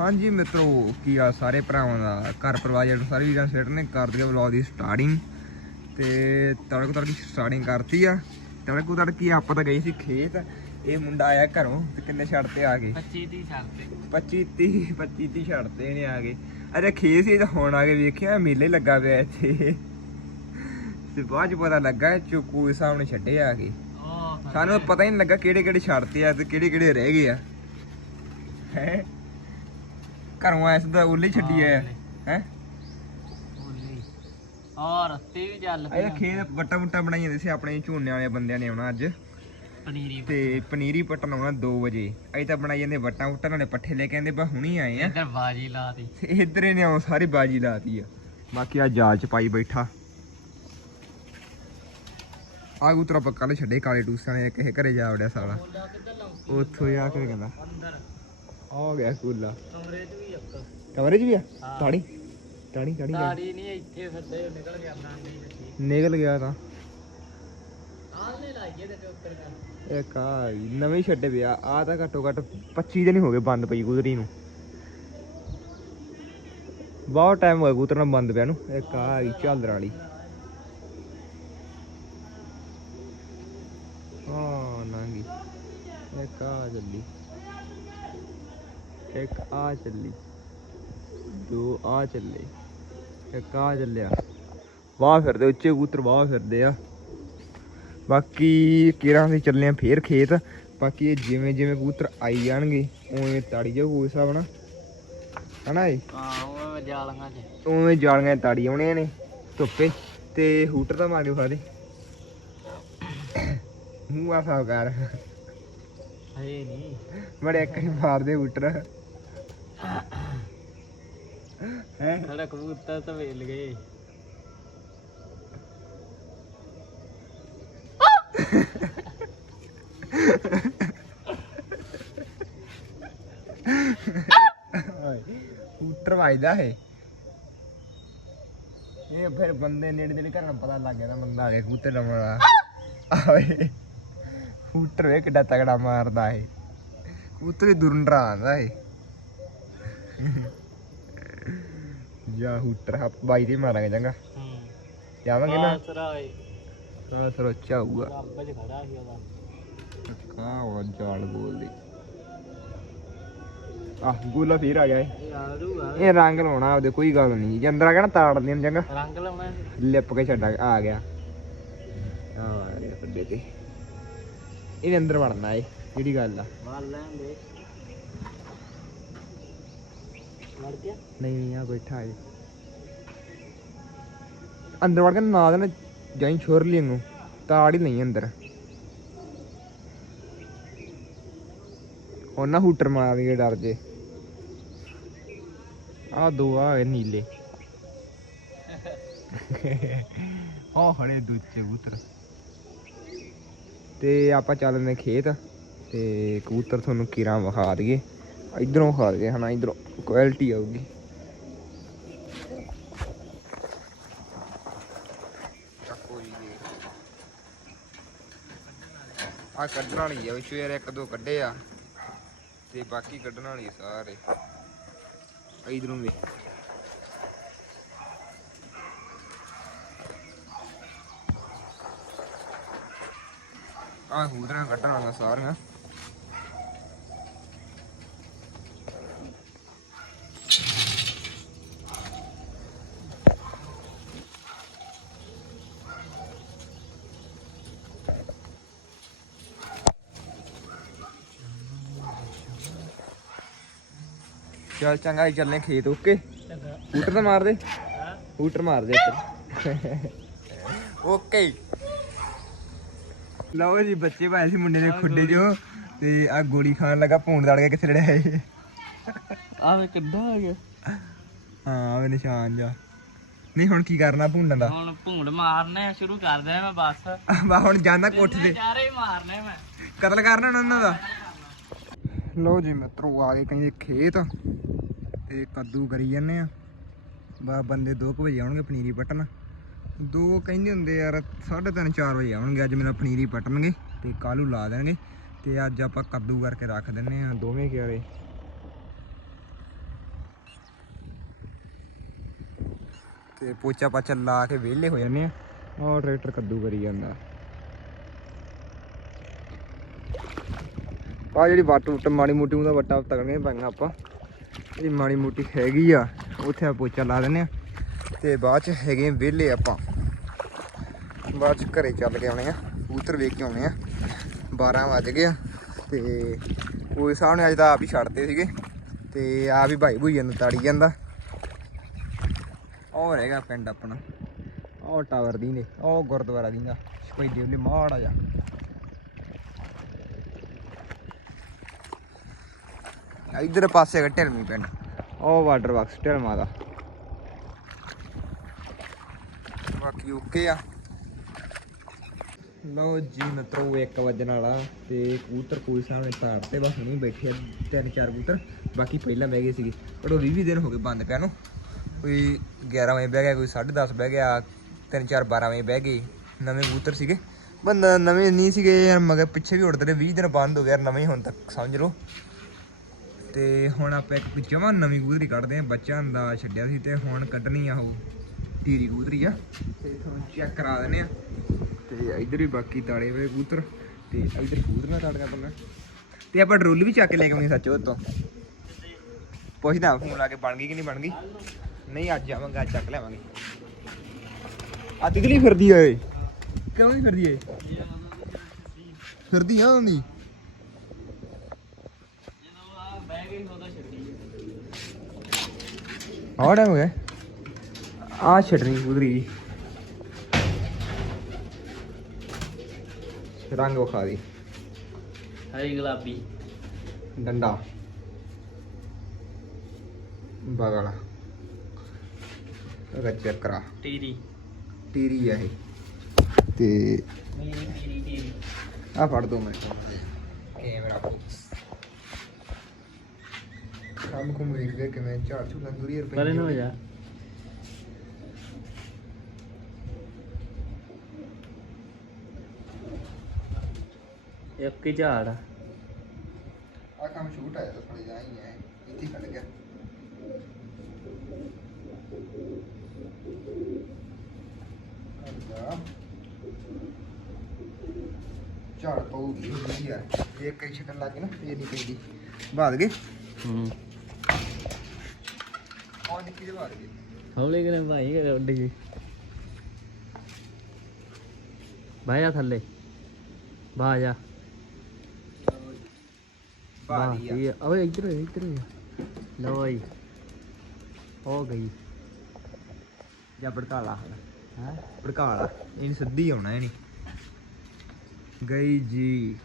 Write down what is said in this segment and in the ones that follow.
ਹਾਂਜੀ ਮਿੱਤਰੋ ਕੀ ਆ ਸਾਰੇ ਭਰਾਵਾਂ ਦਾ? ਘਰ ਪਰਿਵਾਰ ਜਿਹੜਾ ਸਾਰੇ ਵੀਰਾਂ ਸੇਟ ਨੇ ਕਰ ਦਿਆ ਵਲੌਗ ਦੀ ਸਟਾਰਟਿੰਗ ਤੇ ਤੜਕ ਤੜਕ ਸਟਾਰਟਿੰਗ ਕਰਤੀ ਆ। ਤੜਕ ਤੜਕੀ ਆਪਾਂ ਤਾਂ ਗਏ ਸੀ ਖੇਤ। ਇਹ ਮੁੰਡਾ ਆਇਆ ਘਰੋਂ ਤੇ ਕਿੰਨੇ ਛੱਡ ਤੇ ਆ ਗਏ? 25 ਦੀ ਛੱਡਤੇ 25 30 25 30 ਛੱਡਤੇ ਨੇ ਆ ਗਏ। ਅਰੇ ਖੇਤ ਸੀ ਤਾਂ ਹੁਣ ਆ ਕੇ ਵੇਖਿਆ ਮੇਲੇ ਲੱਗਾ ਪਿਆ ਇੱਥੇ। ਤੇ ਬਾਅਦ ਪਤਾ ਲੱਗਾ ਚੁੱਕੂ ਦੇ ਸਾਹਮਣੇ ਛੱਡੇ ਆ ਗਏ। ਸਾਨੂੰ ਤਾਂ ਪਤਾ ਹੀ ਨਹੀਂ ਲੱਗਾ ਕਿਹੜੇ ਕਿਹੜੇ ਛੱਡਤੇ ਆ ਤੇ ਕਿਹੜੇ ਕਿਹੜੇ ਰਹਿ ਗਏ ਆ। ਹੈ? ਘਰੋਂ ਆਇਆ ਸਿੱਧਾ ਉੱਲੇ ਹੀ ਛੱਡੀ ਆਇਆ ਹੈ? ਬੋਲੀ ਔਰ ਰਸਤੇ ਵੀ ਚੱਲ ਆਇਆ ਪਏ ਖੇਤ ਵੱਟਾ ਬਣਾਈ ਜਾਂਦੇ ਸੀ ਆਪਣੇ ਝੋਨੇ ਵਾਲੇ ਬੰਦਿਆਂ ਨੇ ਆਉਣਾ ਅੱਜ। ਪਨੀਰੀ ਤੇ ਪਨੀਰੀ ਪੱਟਣ ਆਉਣਾ 2 ਵਜੇ। ਅਸੀਂ ਤਾਂ ਬਣਾਈ ਜਾਂਦੇ ਵੱਟਾਂ ਉੱਟਾਂ ਨਾਲੇ ਪੱਠੇ ਲੈ ਕੇ ਆਂਦੇ ਬਾ ਹੁਣੀ ਆਏ ਆ। ਇੱਧਰ ਬਾਜੀ ਲਾਤੀ। ਤੇ ਇੱਧਰ ਇਹਨੇ ਆਉਂ ਸਾਰੀ ਬਾਜੀ ਲਾਤੀ ਆ। ਬਾਕੀ ਆ ਜਾਲ ਚ ਪਾਈ ਬੈਠਾ। ਆ ਉਤਰਾ ਪੱਕਾ ਲੈ ਛੱਡੇ ਕਾਲੇ ਟੂਸਾਂ ਨੇ ਕਿਸੇ ਘਰੇ ਜਾ ਵੜਿਆ ਸਾਲਾ। ਉੱਥੋਂ ਆ ਕੇ ਕਹਿੰਦਾ। ਅੰਦਰ। ਆ ਗਿਆ ਕੂਲਾ ਕਮਰੇ 'ਚ ਵੀ ਇੱਕ। ਕਮਰੇ 'ਚ ਵੀ ਆ। ਤਾੜੀ? ਤਾੜੀ ਤਾੜੀ ਜਾ। ਨਹੀਂ ਇੱਥੇ ਫਿਰਦੇ ਨਿਕਲ ਗਿਆ ਬਰਾਂਡੇ ਵਿੱਚ ਨਿਕਲ ਗਿਆ ਤਾਂ। ਆਹ ਨੇ ਲਾਈਏ ਤੇ ਉੱਪਰ ਕਰ। ਇੱਕ ਆ ਵੀ ਨਵੇਂ ਛੱਡੇ ਪਿਆ ਆ। ਤਾਂ ਘੱਟੋ ਘੱਟ 25 ਦਿਨ ਹੀ ਗਏ ਬੰਦ ਪਈ ਗੁਦਰੀ ਨੂੰ। ਬਹੁਤ ਟਾਈਮ ਹੋ ਗਿਆ ਕਬੂਤਰ ਨਾਲ ਬੰਦ ਪਿਆ ਨੂੰ। ਇੱਕ ਆ ਗਈ ਝਾਲਰ ਵਾਲੀ। ਹਾਂ ਨਾਂਗੀ। ਇੱਕ ਆ ਚੱਲੀ। ਇੱਕ ਆ ਚੱਲੀ ਦੋ ਆ ਚੱਲੇ ਇੱਕ ਆ ਚੱਲਿਆ ਵਾਹ ਫਿਰਦੇ ਉੱਚੇ ਕਬੂਤਰ ਵਾਹ ਫਿਰਦੇ ਆ ਬਾਕੀ ਕਿਰਾਂ ਦੇ ਚੱਲੇ ਆ ਫੇਰ ਖੇਤ ਬਾਕੀ ਇਹ ਜਿਵੇਂ ਜਿਵੇਂ ਕਬੂਤਰ ਆਈ ਜਾਣਗੇ ਉਵੇਂ ਤਾੜੀ ਜਾਊ ਉਸ ਹਿਸਾਬ ਨਾਲ ਹਨਾ ਇਹ ਹਾਂ ਉਹ ਜਾਲੀਆਂ 'ਚ ਉਵੇਂ ਜਾਲੀਆਂ ਤਾੜੀ ਆਉਣੇ ਨੇ ਧੁੱਪੇ ਤੇ ਹੂਟਰ ਤਾਂ ਮਾਰ ਕੇ ਖਾ ਦੇ ਮੂੰਹ ਆ ਸਾਫ਼ ਕਰ ਹਏ ਨਹੀਂ ਬੜੇ ਇੱਕ ਹੀ ਮਾਰਦੇ ਹੂਟਰ ਹੈ? ਖੜਾ ਕਬੂਤਰ ਤਾਂ ਵੇਲ ਗਏ। ਹੂਟਰ ਵੱਜਦਾ ਹੈ ਇਹ ਫਿਰ ਬੰਦੇ ਨੇੜੇ ਨੇੜੇ ਘਰਾਂ ਪਤਾ ਲੱਗ ਗਿਆ ਨਾ ਬੰਦਾ ਆ ਗਿਆ ਕਬੂਤਰ ਰਮਣਾ ਆਵੇ ਹੂਟਰ ਵੇ ਕਿੱਡਾ ਤਗੜਾ ਮਾਰਦਾ ਹੈ ਕਬੂਤਰ ਹੀ ਦੁਰੰਡਰਾ ਆਂਦਾ ਹੈ ਜਾ ਹੂਟਰ ਹੱਪ ਬਾਈ ਦੇ ਮਾਰਾਂਗੇ ਚੰਗਾ ਹੂੰ ਜਾਵਾਂਗੇ ਨਾ ਸਰਾਏ ਸਾਰਾ ਸਰੋਚਾ ਹੋਊਗਾ ਰੱਬ 'ਚ ਖੜਾ ਸੀ ਉਹਦਾ ਕਾ ਉਹ ਜਾਲ ਬੋਲਦੀ ਆਹ ਗੋਲਾ ਫੇਰ ਆ ਗਿਆ ਇਹ। ਇਹ ਆੜੂਗਾ ਇਹ ਰੰਗ ਲਾਉਣਾ ਉਹਦੇ ਕੋਈ ਗੱਲ ਨਹੀਂ ਜੇ ਅੰਦਰ ਆ ਗਿਆ ਨਾ ਤਾੜ ਦੇਣ ਚੰਗਾ ਰੰਗ ਲਾਉਣਾ ਸੀ। ਲਿਪ ਕੇ ਛੱਡਾ ਆ ਗਿਆ ਆ ਗਿਆ ਅੱਡੇ ਤੇ ਇਹਦੇ ਅੰਦਰ ਵੜਨਾ ਏ ਜਿਹੜੀ ਗੱਲ ਆ ਮਾਰ ਲੈਣ ਦੇ ਮਰ ਗਿਆ ਨਹੀਂ ਨਹੀਂ, ਆ ਬੈਠਾ ਏ ਅੰਦਰ ਵੜ ਕੇ ਨਾ ਦੇਣਾ, ਜਾਈ ਛੋਰ ਲਈ ਨੂੰ ਤਾੜ ਹੀ ਨਹੀਂ ਅੰਦਰ। ਹੁਣ ਹੂਟਰ ਮਾਰ ਕੇ ਡਰ ਜੇ। ਆ ਦੋ ਆ ਗਏ ਨੀਲੇ। ਉਹ ਹੜੇ ਦੂਜੇ ਕਬੂਤਰ। ਤੇ ਆਪਾਂ ਚੱਲਦੇ ਖੇਤ। ਤੇ ਕਬੂਤਰ ਤੁਹਾਨੂੰ ਕੀਰਾਂ ਵਿਖਾ ਦਈਏ। ਇਧਰੋਂ ਵਿਖਾ ਦਈਏ, ਹਨਾ, ਇਧਰੋਂ। ਕੁਆਲਿਟੀ ਆਊਗੀ। ਆ ਕੱਢਣ ਵਾਲੀ ਆ ਸਵੇਰੇ ਇੱਕ ਦੋ ਕੱਢੇ ਆ। ਤੇ ਬਾਕੀ ਕੱਢਣ ਵਾਲੀ ਸਾਰੇ। ਇਧਰੋਂ ਵੀ ਆ ਹੂਦਰਾਂ ਕੱਢਣ ਵਾਲਾ ਸਾਰੀਆਂ। ਚੱਲ ਚੰਗਾ ਜੀ ਚੱਲੇ ਖੇਤ ਓਕੇ। ਹੂਟਰ ਤਾਂ ਮਾਰ ਦੇ। ਹਾਂ। ਹੂਟਰ ਮਾਰ ਦੇ ਓਕੇ। ਲਓ ਜੀ ਬੱਚੇ ਭਾਏ ਸੀ ਮੁੰਡੇ ਦੇ ਖੁੱਡੇ ਜੋ ਤੇ ਆ ਗੋਲੀ ਖਾਣ ਲੱਗਾ ਭੂਣ ਦੜ ਕੇ ਕਿੱਥੇ ਲੜਿਆ ਇਹ। ਆਵੇ ਕਿੱਦਾਂ ਆ ਗਿਆ? ਹਾਂ ਆਵੇ ਨਿਸ਼ਾਨ ਜਾ ਨਹੀਂ ਹੁਣ ਕੀ ਕਰਨਾ ਭੂੰਡਣ ਦਾ? ਹੁਣ ਭੂੰਡ ਮਾਰਨੇ ਸ਼ੁਰੂ ਕਰ ਦਿਆ ਮੈਂ ਬਸ। ਬਾ ਹੁਣ ਜਾਂਦਾ ਕੋਠੇ ਤੇ। ਚਾਰੇ ਹੀ ਮਾਰਨੇ ਮੈਂ। ਕਤਲ ਕਰਨਾ ਉਹਨਾਂ ਦਾ? ਲਓ ਜੀ ਮਿੱਤਰੋ, ਆ ਗਏ ਕਹਿੰਦੇ ਖੇਤ ਤੇ ਕੱਦੂ ਕਰੀ ਜਾਂਦੇ ਆ। ਬਾ, ਬੰਦੇ 2 ਵਜੇ ਆਉਣਗੇ ਪਨੀਰੀ ਪਟਣ। ਦੋ ਕਹਿੰਦੇ ਹੁੰਦੇ ਯਾਰ 3:30 4 ਵਜੇ ਆਉਣਗੇ, ਅੱਜ ਮੇਰਾ ਪਨੀਰੀ ਪਟਣਗੇ ਤੇ ਕਾਲੂ ਲਾ ਦੇਣਗੇ ਤੇ ਅੱਜ ਆਪਾਂ ਕੱਦੂ ਕਰਕੇ ਰੱਖ ਦਿੰਨੇ ਆ ਦੋਵੇਂ ਕਿਆਰੇ। ਤੇ ਪੋਚਾ ਪਾਚਾ ਲਾ ਕੇ ਵਿਹਲੇ ਹੋ ਜਾਂਦੇ ਆ। ਔਰ ਟਰੈਕਟਰ ਕੱਦੂ ਕਰੀ ਜਾਂਦਾ। ਆ ਜਿਹੜੀ ਵੱਟ ਵੁੱਟ ਮਾੜੀ ਮੋਟੀ ਉਹਦਾ ਵੱਟਾ ਤਕੜੀਆਂ ਪਾਈਆਂ ਆਪਾਂ। ਜਿਹੜੀ ਮਾੜੀ ਮੋਟੀ ਹੈਗੀ ਆ, ਉੱਥੇ ਆ ਪੋਚਾ ਲਾ ਦਿੰਦੇ ਆ। ਤੇ ਬਾਅਦ ਚ ਹੈਗੇ ਵਿਹਲੇ ਆਪਾਂ। ਬਾਅਦ ਚ ਘਰੇ ਚੱਲ ਕੇ ਆਉਣੇ ਆ, ਕਬੂਤਰ ਵੇਖ ਕੇ ਆਉਣੇ ਆ। 12 ਵੱਜ ਗਏ ਆ, ਤੇ ਕੋਈ ਸਾਹਮਣੇ ਅੱਜ ਤਾਂ ਆਪ ਹੀ ਛੱਡਦੇ ਸੀਗੇ। ਤੇ ਆਪ ਵੀ ਭਾਈ ਭੂਈਆ ਨੂੰ ਤਾੜੀ ਜਾਂਦਾ। ਉਹ ਹੈਗਾ ਪਿੰਡ ਆਪਣਾ। ਉਹ ਟਾਵਰ ਦੀ ਨੇ, ਉਹ ਗੁਰਦੁਆਰਾ ਦੀਂਦਾ ਸਪੈਦੇ ਉਹਨੇ ਮਾੜਾ ਜਾ ਇਧਰ ਪਾਸੇ ਹੈਗਾ ਢਿਲਮੀ ਪਿੰਡ। ਉਹ ਵਾਟਰ ਬਾਕਸ ਢਿਲਮਾ ਦਾ। ਬਾਕੀ ਓਕੇ ਆ। ਲਓ ਜੀ ਮਿੱਤਰੋ 1 ਵਜਣ ਵਾਲਾ ਤੇ ਕਬੂਤਰ ਕੋਈ ਸਾਹਮਣੇ ਤਾਰ ਤੇ ਬਸ ਹੁਣੀ ਬੈਠੇ ਆ, ਤਿੰਨ ਚਾਰ ਕਬੂਤਰ। ਬਾਕੀ ਪਹਿਲਾਂ ਬਹਿ ਗਏ ਸੀਗੇ, ਪਰ ਉਹ 20 20 ਦਿਨ ਹੋ ਗਏ ਬੰਦ ਪਿਆ ਨੂੰ। ਕੋਈ 11 ਵਜੇ ਬਹਿ ਗਿਆ, ਕੋਈ 10:30 ਬਹਿ ਗਿਆ, ਤਿੰਨ ਚਾਰ 12 ਵਜੇ ਬਹਿ ਗਏ, ਨਵੇਂ ਕਬੂਤਰ ਸੀਗੇ। ਬੰਦਾ ਨਵੇਂ ਨਹੀਂ ਸੀਗੇ ਯਾਰ, ਮਗਰ ਪਿੱਛੇ ਵੀ ਉੜਦੇ ਰਹੇ 20 ਦਿਨ ਬੰਦ ਹੋ ਗਿਆ ਯਾਰ, ਨਵੇਂ ਹੁਣ ਤੱਕ, ਸਮਝ ਲਓ। ਤੇ ਹੁਣ ਆਪਾਂ ਇੱਕ ਜਮਾਂ ਨਵੀਂ ਕਬੂਤਰੀ ਕੱਢਦੇ ਆ ਬੱਚਾ ਦਾ ਛੱਡਿਆ ਸੀ ਤੇ ਹੁਣ ਕੱਢਣੀ ਆ ਉਹ ਟੀਰੀ ਕਬੂਤਰੀ ਆ। ਤੇ ਤੁਹਾਨੂੰ ਚੈੱਕ ਕਰਾ ਦਿੰਦੇ ਆ ਤੇ ਇਧਰ ਵੀ ਬਾਕੀ ਤਾੜੇ ਹੋਏ ਕਬੂਤਰ ਤੇ ਇਧਰ ਕਬੂਤਰਾਂ ਤਾੜੀਆਂ ਪੰਗਾ ਤੇ ਆਪਾਂ ਡਰੋਲੀ ਵੀ ਚੱਕ ਕੇ ਲੈ ਕੇ ਆਉਣੀ ਸੱਚ ਉਹ ਤੋਂ। ਪੁੱਛਦਾ, ਫੋਨ ਲਾ ਕੇ ਬਣ ਗਈ ਕਿ ਨਹੀਂ ਬਣ ਗਈ? ਨਹੀਂ, ਅੱਜ ਆਵਾਂਗਾ, ਅੱਜ ਚੱਕ ਲਿਆਵਾਂਗੇ। ਆ ਤਿਗਲੀ ਫਿਰਦੀ ਓਏ ਕਿਉਂ ਨਹੀਂ ਫਿਰਦੀ ਏ ਫਿਰਦੀ ਆ ਹੁੰਦੀ ਜਦੋਂ ਆ ਬਹਿ ਗਈ ਉਦੋਂ ਛੱਡੀ ਆਹ ਟਾਈਮ ਹੋ ਗਿਆ। ਆ ਛੱਡਣੀ ਕੁਦਰੀ ਰੰਗ ਵਿਖਾ ਦੀ। ਹਰੀ ਗੁਲਾਬੀ। ਡੰਡਾ। ਬਗਲਾ। ਅਗਾ ਚੈੱਕ ਕਰਾ ਟੀਰੀ ਟੀਰੀ ਆ ਇਹ। ਤੇ ਮੇਰੀ ਟੀਰੀ ਟੀਰੀ ਆ ਫੜ ਦੋ ਮਿੰਟ ਕੈਮਰਾ ਫੋਕਸ ਕੰਮ ਕੁਮ ਵੇਖਦੇ ਕਿਵੇਂ ਝਾੜ ਝੂਲਾਂ ਦੂਰੀ ਰੁਪਏ ਪਰੇ ਨੂੰ ਹੋ ਜਾ ਇੱਕ ਹੀ ਝਾੜ ਆ। ਆ ਕੰਮ ਸ਼ੂਟ ਆਇਆ ਤਾਂ ਥੋੜੀ ਜਾਈ ਹੈ ਇੱਥੇ ਖੜ ਗਿਆ। ਅੱਛਾ। ਝਾੜ ਪਊਗੀ ਯਾਰ ਇਹ ਕਈ ਲੱਗ ਗਏ ਨਾ ਇਹ ਨਹੀਂ ਪੈਂਦੀ ਬਾਦ ਗਏ? ਹੂੰ ਆਹ ਨਿੱਕੀ ਜਿਹੀ ਬਾਦ ਗਏ ਹੌਲੇ ਕਰੇ ਭਾਈ ਕਰੇ ਉੱਡ ਗਈ। ਭਾਈ ਆ ਥੱਲੇ। ਬਾ ਜਾ। ਬਾਦੀ ਆ। ਓਏ ਇੱਧਰ ਇੱਧਰ ਜਾ। ਲਓ ਹੋ ਗਈ। ਜਾਂ ਭੜਕਾਲਾ। ਹਾਂ? ਭੜਕਾਲਾ। ਇਹਨੂੰ ਸਿੱਧੀ ਆਉਣਾ ਇਹਨੀ। ਗਈ ਜੀ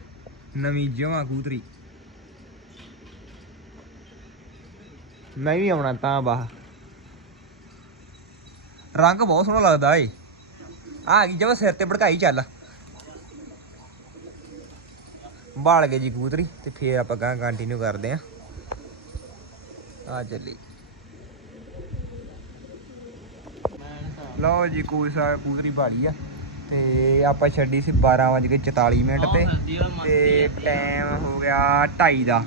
ਨਵੀਂ ਜਮਾ ਕੂਤਰੀ। ਮੈਂ ਵੀ ਆਉਣਾ ਤਾਂ ਬਾਹ ਰੰਗ ਬਹੁਤ ਸੋਹਣਾ ਲੱਗਦਾ ਏ। ਆ ਗਈ ਜਮਾ ਸਿਰ ਤੇ ਭੜਕਾਈ ਚੱਲ। ਬਾਲ ਗਏ ਜੀ ਕਬੂਤਰੀ ਤੇ ਫੇਰ ਆਪਾਂ ਗਾਂ ਕੰਟੀਨਿਊ ਕਰਦੇ ਆ। ਆ ਚੱਲੀ। ਲਓ ਜੀ ਕੋਈ ਸਾ ਕਬੂਤਰੀ ਭਾਲੀ ਆ ਤੇ ਆਪਾਂ ਛੱਡੀ ਸੀ 12:44 ਮਿੰਟ ਤੇ ਤੇ ਟਾਈਮ ਹੋ ਗਿਆ 2:30 ਦਾ।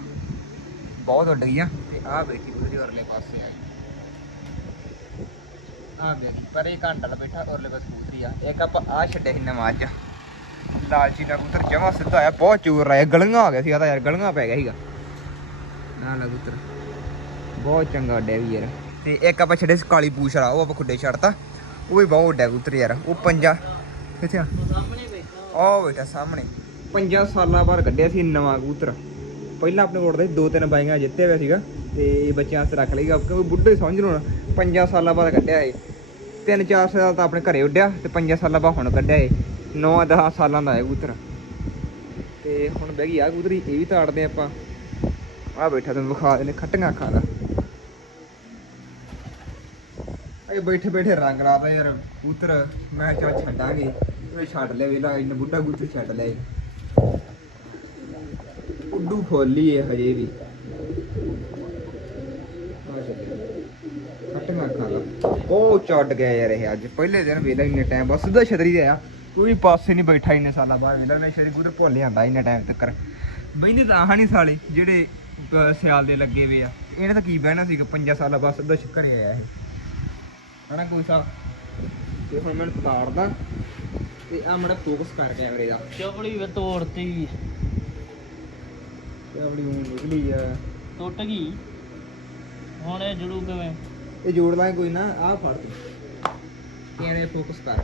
ਬਹੁਤ ਉੱਡ ਗਈਆਂ ਤੇ ਆਹ ਬੈਠੀ ਕਬੂਤਰੀ ਉਰਲੇ ਪਾਸੇ ਆ ਆ ਇਹ ਘੰਟਾ ਲਾ ਬੈਠਾ ਔਰਲੇ ਬਸ ਕੂਤਰੀ ਆ। ਇੱਕ ਆਪਾਂ ਆ ਛੱਡੇ ਸੀ ਨਵਾਂ ਨਮਾਜ਼। ਲਾਲਚੀ ਦਾ ਕਬੂਤਰ ਜਮਾ ਸਿੱਧਾ ਆਇਆ ਬਹੁਤ ਚੂਰ ਰਿਹਾ ਗਲੀਆਂ ਆ ਗਿਆ ਸੀ ਆ ਤਾਂ ਯਾਰ, ਗਲੀਆਂ ਪੈ ਗਿਆ ਸੀਗਾ। ਨਾ ਲਗੂਤਰ ਬਹੁਤ ਚੰਗਾ ਡੈ ਵੀ ਯਾਰ। ਤੇ ਇੱਕ ਆਪਾਂ ਛੱਡੇ ਸੀ ਕਾਲੀ ਪੂਛ ਵਾਲਾ, ਉਹ ਆਪਾਂ ਖੁੱਡੇ ਛੱਡਤਾ। ਉਹ ਵੀ ਬਹੁਤ ਡੈ ਕਬੂਤਰ ਯਾਰ, ਉਹ ਪੰਜਾ ਕਿੱਥੇ ਆ? ਉਹ ਬੇਟਾ ਸਾਹਮਣੇ। ਪੰਜਾਂ ਸਾਲਾਂ ਬਾਅਦ ਕੱਢਿਆ ਸੀ ਨਵਾਂ ਕਬੂਤਰ। ਪਹਿਲਾਂ ਆਪਣੇ ਕੋਲ ਦੇ ਦੋ ਤਿੰਨ ਬਾਈਆਂ ਜਿੱਤੇ ਹੋਇਆ ਸੀਗਾ। ਤੇ ਬੱਚਿਆਂ ਵਾਸਤੇ ਰੱਖ ਲਈਗਾ, ਕਿਉਂਕਿ ਬੁੱਢੇ ਸਮਝ ਲਓ ਨਾ, ਪੰਜਾਂ ਸਾਲਾਂ ਬਾਅਦ ਕੱਢਿਆ ਇਹ। 3-4 ਸਾਲ ਤਾਂ ਆਪਣੇ ਘਰੇ ਉੱਡਿਆ ਤੇ ਪੰਜ ਸਾਲਾਂ ਬਾਅਦ ਹੁਣ ਕੱਢਿਆ ਏ 9-10 ਸਾਲਾਂ ਦਾ ਹੈ ਕਬੂਤਰ। ਤੇ ਹੁਣ ਬਹਿ ਗਈ ਆ ਕਬੂਤਰੀ, ਇਹ ਵੀ ਤਾੜਦੇ ਆਪਾਂ। ਆ ਬੈਠਾ ਤੈਨੂੰ ਵਿਖਾ ਦੇਨੇ ਖੱਟੀਆਂ ਅੱਖਾਂ ਦਾ। ਅਗੇ ਬੈਠੇ ਬੈਠੇ ਰੰਗ ਲਾਦਾ ਯਾਰ ਕਬੂਤਰ। ਮੈਂ ਚਾ ਛੱਡਾਂਗੇ। ਇਹ ਛੱਡ ਲਿਆ ਵੇਲਾ, ਇੰਨਾ ਬੁੱਢਾ ਕਬੂਤਰ ਛੱਡ ਲਿਆ ਉੱਡੂ ਫੋਲੀ ਏ ਹਜੇ ਵੀ। ਉਹ ਚੱਡ ਗਿਆ ਯਾਰ ਇਹ ਅੱਜ। ਪਹਿਲੇ ਦਿਨ ਵੇਲਾ ਇੰਨੇ ਟਾਈਮ ਬਸ ਸਿੱਧਾ ਛਤਰੀ ਤੇ ਆਇਆ। ਕੋਈ ਪਾਸੇ ਨਹੀਂ ਬੈਠਾ ਇੰਨੇ ਸਾਲਾਂ ਬਾਅਦ। ਵੇਲਾ ਮੈਂ ਛਤਰੀ ਕਬੂਤਰ ਭੁੱਲ ਜਾਂਦਾ ਇੰਨੇ ਟਾਈਮ ਤੱਕ ਬੈਂਦੀ ਤਾਂ ਆਹ ਨਹੀਂ ਸਾਲੇ ਜਿਹੜੇ ਸਿਆਲ ਦੇ ਲੱਗੇ ਵੇ ਆ। ਇਹਨੇ ਤਾਂ ਕੀ ਬਹਿਣਾ ਸੀਗਾ? ਪੰਜਾਂ ਸਾਲਾਂ ਬਾਅਦ ਸਿੱਧਾ ਘਰੇ ਆਇਆ ਇਹ। ਹਨਾ ਕੋਈ ਸਾ? ਤੇ ਹੁਣ ਮੈਂ ਤਾੜਦਾ। ਤੇ ਆ ਮੜਾ ਫੋਕਸ ਕਰ ਕੈਮਰੇ ਦਾ। ਚਪੜੀ ਵੇ ਤੋੜਤੀ। ਤੇ ਆਪਣੀ ਹੁਣ ਨਿਕਲੀ ਆ। ਟੁੱਟ ਗਈ। ਹੁਣ ਇਹ ਜੜੂ ਕਿਵੇਂ? ਇਹ ਜੋੜ ਲਾਂਗੇ ਕੋਈ ਨਾ, ਆਹ ਫੜ ਤੂੰ। ਕੈਮਰੇ ਫੋਕਸ ਕਰ?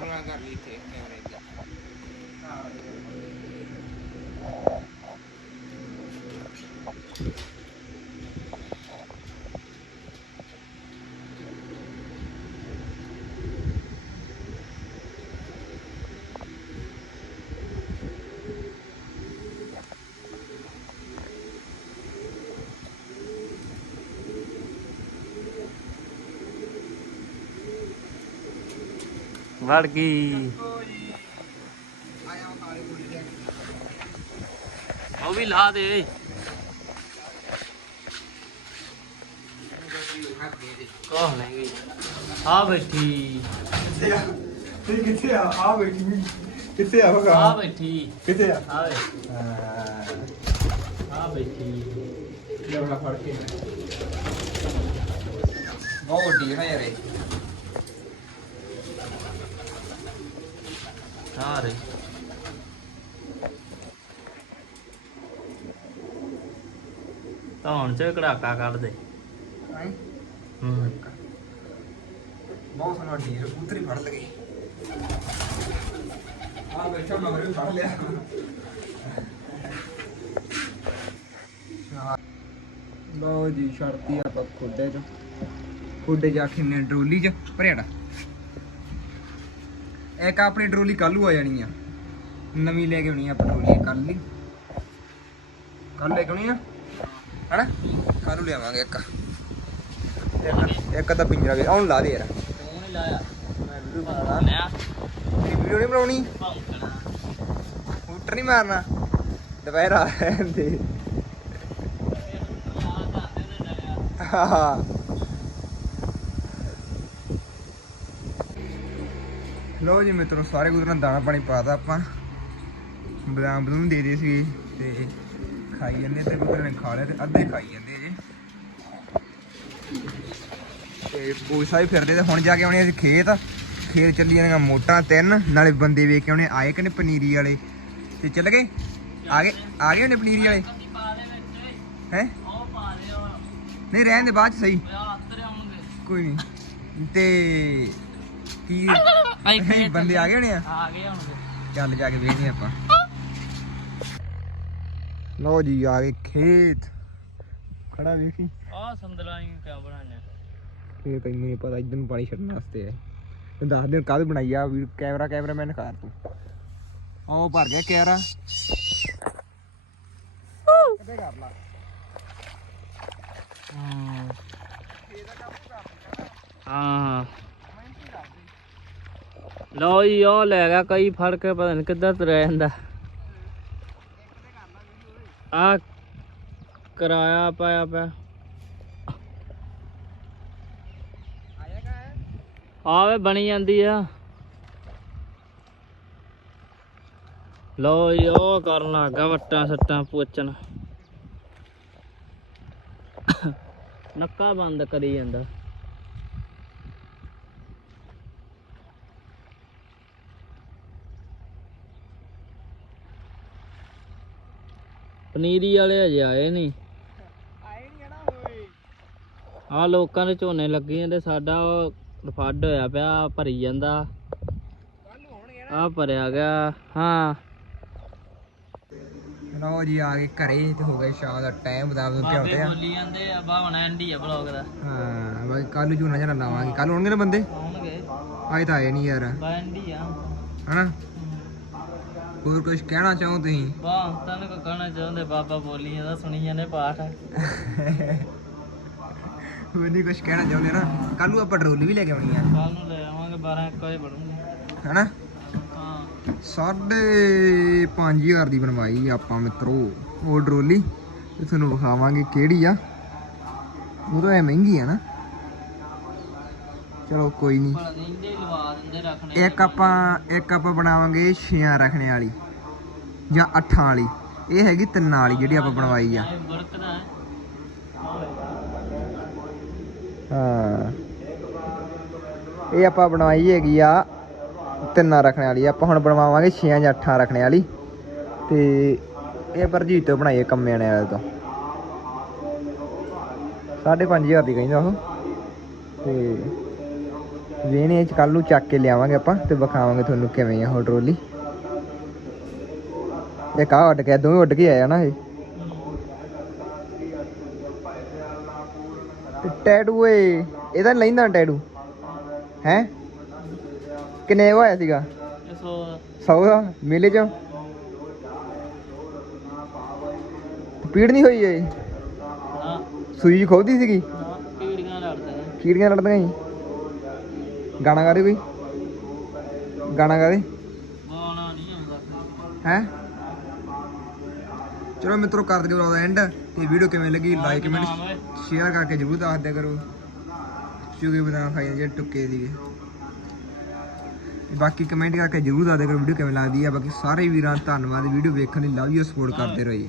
ਬਣਾ ਕਰ ਲਈ ਇੱਥੇ, ਕੈਮਰੇ ਤੇ ਵੜ ਗਈ। ਆਇਆ ਕਾਲੇ ਕੁੜੀ ਦੇ ਉਹ ਵੀ ਲਾ ਦੇ। ਕੋਹ ਲੈਂਗੀ ਆ ਬੈਠੀ। ਕਿੱਥੇ ਆ? ਤੇ ਕਿੱਥੇ ਆ? ਆ ਬੈਠੀ ਕਿੱਥੇ ਆ ਹੋਗਾ ਆ ਬੈਠੀ। ਕਿੱਥੇ ਆ? ਆ ਵੇ ਆ ਬੈਠੀ। ਲੈ ਬੜਾ ਫੜ ਕੇ। ਬਹੁਤ ਵੱਡੀ ਹੈ ਨਾ ਯਾਰ ਆ ਰੇ ਧੌਣ ਚ ਕੜਾਕਾ ਕੱਢ ਦੇ ਹੈਂ? ਹੂੰ ਬਹੁਤ ਸੋਹਣਾ ਢੀਰ ਹੀ ਫੜ ਲਗੇ ਆ ਬੈਠਾ ਮਗਰ ਫੜ ਲਿਆ ਲੋ ਜੀ ਛੜਤੀ ਆਪਾਂ ਖੁੱਡੇ ਚ ਖੁੱਡੇ ਜਾ ਕੇ ਨੇ ਡਰੋਲੀ ਚ ਭਰਿਆੜਾ ਇੱਕ ਆਪਣੀ ਡਰੋਲੀ ਕੱਲੂ ਆ ਜਾਣੀ ਆ। ਨਵੀਂ ਲੈ ਕੇ ਆਉਣੀ ਆ ਡਰੋਲੀ ਕੱਲ ਹੀ ਕੱਲ ਲੈ ਕੇ ਆਉਣੀ ਆ? ਹਨਾ? ਕੱਲ ਲਿਆਵਾਂਗੇ ਇੱਕ। ਇੱਕ- ਤਾਂ ਪਿੰਜਰਾ ਵੀ ਆਉਣ ਲਾ ਦੇ ਯਾਰ। ਤੂੰ ਨਹੀਂ ਲਾਇਆ ਮੈਂ ਵੀਡੀਓ ਬਣਾਉਣਾ ਵੀਡੀਓ ਨਹੀਂ ਬਣਾਉਣੀ? ਹੂਟਰ ਨਹੀਂ ਮਾਰਨਾ। ਦੁਪਹਿਰਾ ਦੇ। ਲੋ ਜੀ ਮਿੱਤਰੋ ਸਾਰੇ ਗੁਜ਼ਰਨ ਦਾਣਾ ਪਾਣੀ ਪਾਦਾ ਆਪਾਂ। ਬਦਾਮ ਬਦੂਮ ਦੇ ਦੇ ਸੀ ਤੇ ਖਾਈ ਜਾਂਦੇ ਤੇ ਗੁਜ਼ਰ ਨੇ ਖਾ ਲਿਆ ਤੇ ਅੱਧੇ ਖਾਈ ਜਾਂਦੇ ਜੇ। ਤੇ ਪੂਸਾ ਹੀ ਫਿਰਦੇ ਤੇ ਹੁਣ ਜਾ ਕੇ ਆਉਣੇ ਅਸੀਂ ਖੇਤ। ਖੇਤ ਚੱਲੀ ਜਾਂਦੀਆਂ ਮੋਟਾਂ ਤਿੰਨ ਨਾਲੇ ਬੰਦੇ ਵੇਖ ਕੇ ਆਉਣੇ ਆਏ ਕਿ ਨੇ ਪਨੀਰੀ ਵਾਲੇ? ਤੇ ਚੱਲ ਗਏ? ਆ ਗਏ ਆ ਗਏ ਨੇ ਪਨੀਰੀ ਵਾਲੇ? ਹੈ? ਨਹੀਂ ਰਹਿਣ ਦੇ ਬਾਅਦ ਸਹੀ। ਕੋਈ ਨਹੀਂ। ਤੇ ਕੀ ਇੱਥੇ ਬੰਦੇ ਆ ਗਏ ਹੋਣੇ ਆ। ਆ ਗਏ ਹੋਣਗੇ। ਚੱਲ ਜਾ ਕੇ ਵੇਖਦੇ ਆਪਾਂ। ਲਓ ਜੀ ਆ ਗਏ ਖੇਤ। ਖੜਾ ਵੇਖੀ। ਆ ਸੰਦਲਾਂ ਹੀ ਕਿਆ ਬਣਾਇਆ ਇਹ ਤੈਨੂੰ ਨਹੀਂ ਪਤਾ ਇਦਾਂ ਨੂੰ ਪਾਣੀ ਛੱਡਣ ਵਾਸਤੇ ਹੈ ਤੇ ਦੱਸ ਦਿਨ ਕਾਹਦੇ ਬਣਾਈ ਆ ਵੀ ਕੈਮਰਾ ਕੈਮਰਾਮੈਨ ਕਰ ਤੂੰ। ਆਹ ਭਰ ਗਿਆ ਕੈਮਰਾ। ਕਿੱਥੇ ਕਰ ਲਾ। ਹਾਂ ਹਾਂ। ਲੋ ਜੀ ਉਹ ਲੈ ਗਿਆ ਕਈ ਫੜ ਕੇ, ਪਤਾ ਨਹੀਂ ਕਿੱਧਰ ਤੁਰਿਆ ਜਾਂਦਾ। ਆ ਕਿਰਾਇਆ ਪਾਇਆ ਪਿਆ। ਆਵੇ ਬਣੀ ਜਾਂਦੀ ਆ। ਲੋ ਜੀ, ਉਹ ਕਰਨ ਲੱਗਾ ਵੱਟਾਂ ਸੱਟਾਂ ਪੋਚਣ। ਨੱਕਾ ਬੰਦ ਕਰੀ ਜਾਂਦਾ। ਪਨੀਰੀ ਵਾਲੇ ਅਜੇ ਆਏ ਨਹੀਂ। ਆਏ ਨਹੀਂ ਨਾ ਓਏ। ਆ ਲੋਕਾਂ ਦੇ ਝੋਨੇ ਲੱਗੇ ਜਾਂਦੇ ਸਾਡਾ ਫੱਡ ਹੋਇਆ ਪਿਆ ਭਰੀ ਜਾਂਦਾ। ਆ ਭਰਿਆ ਗਿਆ ਹਾਂ। ਲਓ ਜੀ ਆ ਗਏ ਘਰੇ ਤੇ ਹੋ ਗਏ ਸ਼ਾਮ ਦਾ ਟਾਈਮ ਬਤਾ ਦੋ ਬਾਬੇ ਪਿਆਉਂਦੇ ਆ। ਬੋਲੀ ਜਾਂਦੇ ਆ ਬਾਵਣ ਐਂਡੀ ਆ ਬਲੌਗ ਦਾ। ਹਾਂ ਬਾਕੀ ਕੱਲ ਨੂੰ ਝੂਨਾ ਜਣਾ ਲਾਵਾਂਗੇ। ਕੱਲ ਹੋਣਗੇ ਨਾ ਬੰਦੇ? ਆਉਣਗੇ। ਆਏ ਤਾਂ ਆਏ ਨਹੀਂ ਯਾਰ। ਬੈਂਡੀ ਆ ਹਨਾ? ਹੋਰ ਕੁਝ ਕਹਿਣਾ ਚਾਹੋ ਤੁਸੀਂ? ਵਾਹ ਤੈਨੂੰ ਕੋ ਕਹਿਣਾ ਚਾਹੁੰਦੇ? ਬਾਬਾ ਬੋਲੀ ਜਾਂਦਾ ਸੁਣੀ ਜਾਂਦੇ ਪਾਠ। ਹੋਰ ਨਹੀਂ ਕੁਝ ਕਹਿਣਾ ਚਾਹੁੰਦੇ ਨਾ? ਕੱਲ ਨੂੰ ਆਪਾਂ ਟਰੋਲੀ ਵੀ ਲੈ ਕੇ ਆਉਣੀ ਆ। ਕੱਲ ਨੂੰ ਲੈ ਆਵਾਂਗੇ 12 1 ਵਜੇ ਬਣੂਗੇ। ਹਨਾ? ਹਾਂ। ਸਾਢੇ ਪੰਜ ਹਜ਼ਾਰ ਦੀ ਬਣਵਾਈ ਆਪਾਂ ਮਿੱਤਰੋ ਉਹ ਟਰੋਲੀ ਤੇ ਤੁਹਾਨੂੰ ਵਿਖਾਵਾਂਗੇ ਕਿਹੜੀ ਆ। ਉਹ ਤਾਂ ਐ ਮਹਿੰਗੀ ਆ ਨਾ। ਚਲੋ ਕੋਈ ਨਹੀਂ ਭਲਾ ਲਵਾ ਦਿੰਦੇ ਰੱਖਣੇ ਇੱਕ ਆਪਾਂ ਇੱਕ ਆਪਾਂ ਬਣਾਵਾਂਗੇ ਛਿਆਂ ਰੱਖਣੇ ਵਾਲੀ ਜਾਂ ਅੱਠਾਂ ਵਾਲੀ। ਇਹ ਹੈਗੀ ਤਿੰਨਾਂ ਵਾਲੀ ਜਿਹੜੀ ਆਪਾਂ ਬਣਵਾਈ ਆ। ਇਹ ਹਾਂ। ਇਹ ਆਪਾਂ ਬਣਵਾਈ ਹੈਗੀ ਆ ਤਿੰਨਾਂ ਰੱਖਣੇ ਵਾਲੀ। ਆਪਾਂ ਹੁਣ ਬਣਵਾਵਾਂਗੇ 6 ਜਾਂ ਅੱਠਾਂ ਰੱਖਣੇ ਵਾਲੀ। ਤੇ ਇਹ ਪਰਜੀਤ ਤੋਂ ਬਣਾਈ ਹੈ ਕੰਮੇ ਵਾਲੇ ਤੋਂ। 5500 ਦੀ ਕਹਿੰਦਾ ਉਹ। ਤੇ ਵੇਨੇ ਚ ਕੱਲ ਨੂੰ ਚੱਕ ਕੇ ਲਿਆਵਾਂਗੇ ਆਪਾਂ ਤੇ ਵਿਖਾਵਾਂਗੇ ਤੁਹਾਨੂੰ ਕਿਵੇਂ ਆ ਉਹ ਟਰੋਲੀ। ਇਹ ਕਾ ਉੱਡ ਗਿਆ ਦੋਵੇਂ ਉੱਡ ਕੇ ਆਇਆ ਨਾ ਇਹ। ਟੈਟੂ ਏ ਇਹਦਾ ਲੈਂਦਾ ਟੈਟੂ? ਹੈ? ਕਿੰਨੇ ਹੋਇਆ ਸੀਗਾ? ਇਹ ਸੋ 100 ਦਾ ਮੇਲੇ ਚ। ਪੀੜ ਨਹੀਂ ਹੋਈ ਏ ਸੂਈ ਖੋਦੀ ਸੀਗੀ? ਕੀੜੀਆਂ ਲੜਦੇ। ਨੇ ਕੀੜੀਆਂ ਲੜਦੀਆਂ ਸੀ? ਗਾਣਾ ਗਾ ਦੇ ਕੋਈ? ਗਾਣਾ ਗਾ ਦੇ ਗਾਣਾ ਨਹੀਂ ਆਉਂਦਾ ਹੈ? ਚਲੋ ਮਿੱਤਰੋ ਕਰ ਦਿਓ ਉਹਦਾ ਐਂਡ। ਤੇ ਵੀਡੀਓ ਕਿਵੇਂ ਲੱਗੀ? ਲਾਈਕ ਕਮੈਂਟ ਸ਼ੇਅਰ ਕਰਕੇ ਜਰੂਰ ਦੱਸ ਦਿਆ ਕਰੋ। ਚੁਗੇ ਬਦਾਮ ਖਾਈ ਜਿਹੜੇ ਟੁੱਕੇ ਤੇ ਬਾਕੀ ਕਮੈਂਟ ਕਰਕੇ ਜਰੂਰ ਦੱਸ ਦਿਆ ਕਰੋ ਵੀਡੀਓ ਕਿਵੇਂ ਲੱਗਦੀ ਆ। ਬਾਕੀ ਸਾਰੇ ਵੀਰਾਂ ਦਾ ਧੰਨਵਾਦ। ਵੀਡੀਓ ਵੇਖਣ ਲਈ ਲਵ ਯੂ ਸਪੋਰਟ ਕਰਦੇ ਰਹੋ ਜੀ